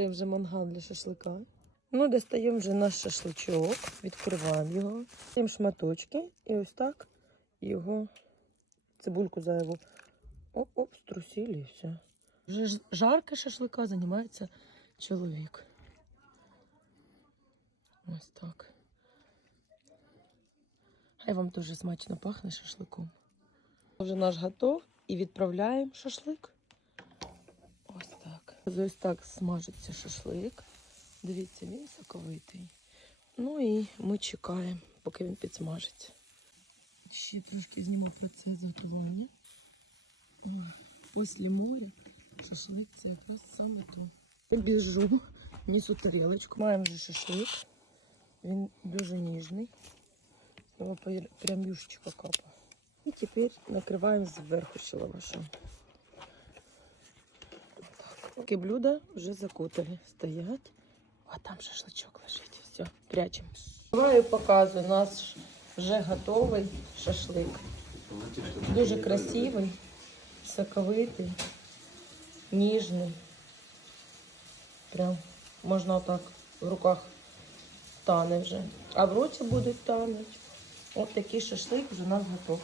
Розпалюємо вже мангал для шашлика. Ну, достаємо вже наш шашличок, відкриваємо його, даємо шматочки і ось так його цибульку зайву. Оп-оп, струсили і все. Вже ж- жарки шашлика займається чоловік. Ось так. Хай вам дуже смачно пахне шашликом. Вже наш готов і відправляємо шашлик. Так. Ось так смажиться шашлик. Дивіться, він соковитий. Ну і ми чекаємо, поки він підсмажиться. Ще трошки зніму процес готування. Після моря шашлик це якраз саме то. Біжу, несу тарілочку. Маємо вже шашлик. Він дуже ніжний. Прям юшечка капає. І тепер накриваємо зверху ще лавашом. Так, блюда вже закутали, стоять. А там шашличок лежить. Все, прячемо. Буваю, показую, у нас вже готовий шашлик. Дуже красивий, соковитий, ніжний. Прям можна отак в руках тане вже. А в роті буде тануть. От такий шашлик вже у нас готов.